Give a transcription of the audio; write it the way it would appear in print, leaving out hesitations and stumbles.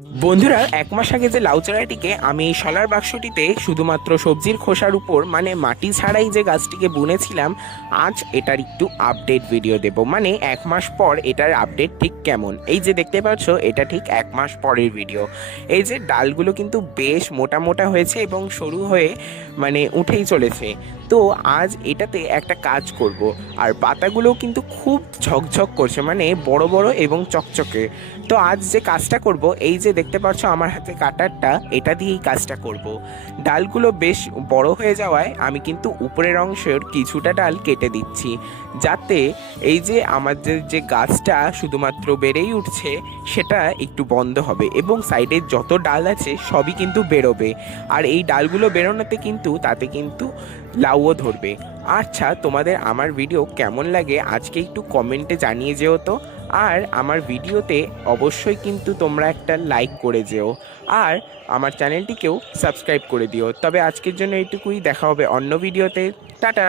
বন্ধুরা, এক মাস আগে যে লাউ চারাটিকে আমি এই শলার বাক্সটিতে শুধুমাত্র সবজির খোসার উপর মানে মাটি ছাড়াই যে গাছটিকে বুনেছিলাম, আজ এটার একটু আপডেট ভিডিও দেব। মানে এক মাস পর এটার আপডেট ঠিক কেমন। এই যে দেখতে পাচ্ছ, এটা ঠিক এক মাস পরের ভিডিও। এই যে ডালগুলো কিন্তু বেশ মোটা মোটা হয়েছে এবং সরু হয়ে মানে উঠেই চলেছে। তো আজ এটাতে একটা কাজ করব। আর পাতাগুলোও কিন্তু খুব ঝকঝক করছে, মানে বড় বড় এবং চকচকে। তো আজ যে কাজটা করব, এই যে দেখতে পাচ্ছ আমার হাতে কাটারটা, এটা দিয়েই কাজটা করব। ডালগুলো বেশ বড় হয়ে যাওয়ায় আমি কিন্তু উপরের অংশের কিছুটা ডাল কেটে দিচ্ছি, যাতে এই যে আমাদের যে গাছটা শুধুমাত্র বেড়েই উঠছে সেটা একটু বন্ধ হবে এবং সাইডের যত ডাল আছে সবই কিন্তু বেরোবে। আর এই ডালগুলো বেরোনোতে কিন্তু তাতে কিন্তু লাউও ধরবে। আচ্ছা, তোমাদের আমার ভিডিও কেমন লাগে আজকে একটু কমেন্টে জানিয়ে যেও তো। আর আমার ভিডিওতে অবশ্যই কিন্তু তোমরা একটা লাইক করে যেও, আর আমার চ্যানেলটিকেও সাবস্ক্রাইব করে দিও। তবে আজকের জন্য এইটুকুই, দেখা হবে অন্য ভিডিওতে। টাটা।